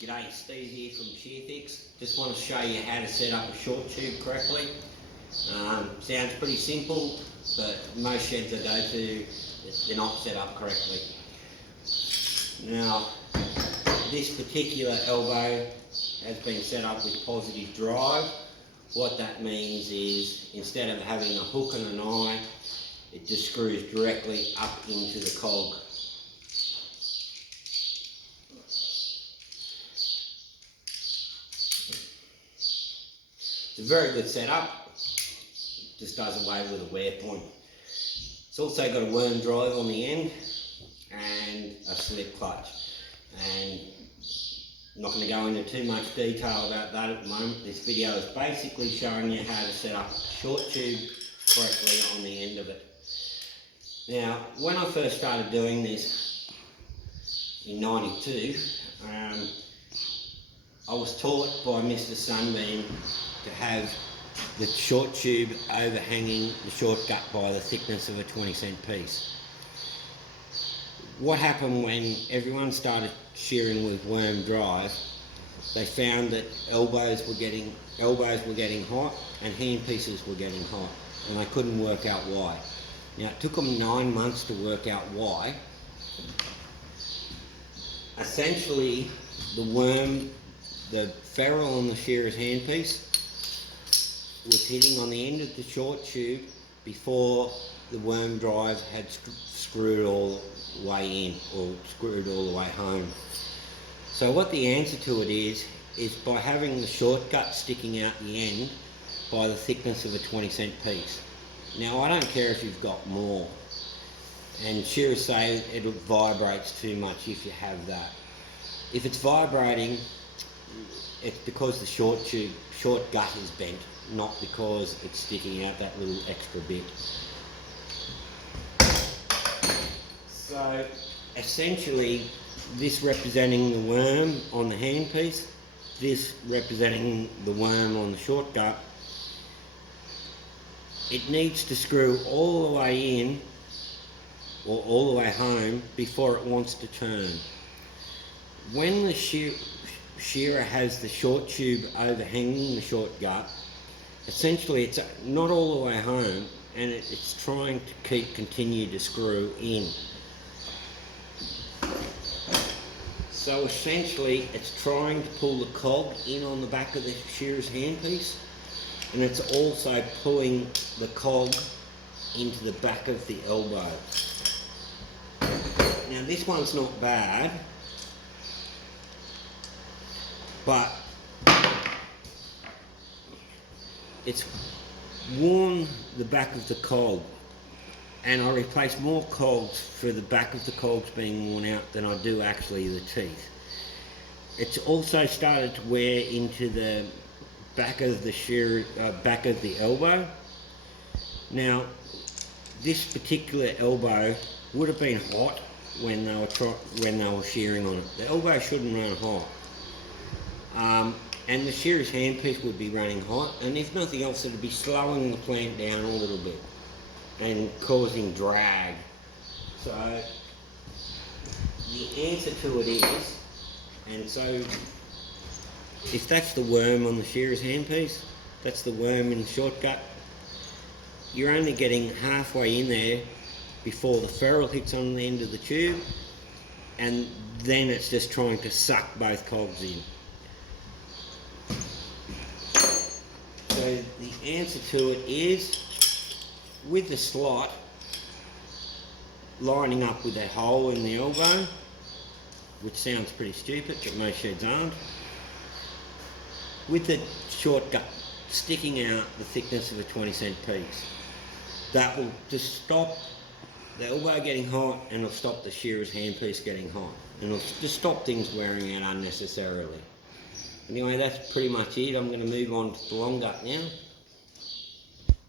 G'day, Steve here from Shearing. Just want to show you how to set up a short tube correctly. Sounds pretty simple, but most sheds I go to, they're not set up correctly. Now, this particular elbow has been set up with positive drive. What that means is, instead of having a hook and an eye, it just screws directly up into the cog. It's a very good setup, just does away with a wear point. It's also got a worm drive on the end and a slip clutch. And I'm not going to go into too much detail about that at the moment. This video is basically showing you how to set up a short tube correctly on the end of it. Now, when I first started doing this in '92, I was taught by Mr. Sunbeam to have the short tube overhanging the short gut by the thickness of a 20-cent piece. What happened when everyone started shearing with worm drive, they found that elbows were getting hot and hand pieces were getting hot, and they couldn't work out why. Now, it took them 9 months to work out why. Essentially, the ferrule on the shearer's handpiece was hitting on the end of the short tube before the worm drive had screwed all the way in, or screwed all the way home. So what the answer to it is by having the short gut sticking out the end by the thickness of a 20-cent piece. Now, I don't care if you've got more, and shearers say it vibrates too much if you have that. If it's vibrating, it's because the short gut is bent, not because it's sticking out that little extra bit. So essentially, this representing the worm on the handpiece, this representing the worm on the short gut, it needs to screw all the way in or all the way home before it wants to turn. When the shearer has the short tube overhanging the short gut, essentially it's not all the way home, and it's trying to continue to screw in. So essentially it's trying to pull the cog in on the back of the shearer's handpiece, and it's also pulling the cog into the back of the elbow. Now, this one's not bad, but it's worn the back of the cog, and I replace more cogs for the back of the cogs being worn out than I do actually the teeth. It's also started to wear into the back of the back of the elbow. Now, this particular elbow would have been hot when they were shearing on it. The elbow shouldn't run hot. And the shearer's handpiece would be running hot, and if nothing else, it would be slowing the plant down a little bit and causing drag. So the answer to it is, and so if that's the worm on the shearer's handpiece, that's the worm in the short gut, you're only getting halfway in there before the ferrule hits on the end of the tube, and then it's just trying to suck both cogs in. So the answer to it is, with the slot lining up with that hole in the elbow, which sounds pretty stupid, but most sheds aren't, with the short gut sticking out the thickness of a 20-cent piece, that will just stop the elbow getting hot, and it'll stop the shearer's handpiece getting hot, and it'll just stop things wearing out unnecessarily. Anyway, that's pretty much it. I'm going to move on to the long gut now.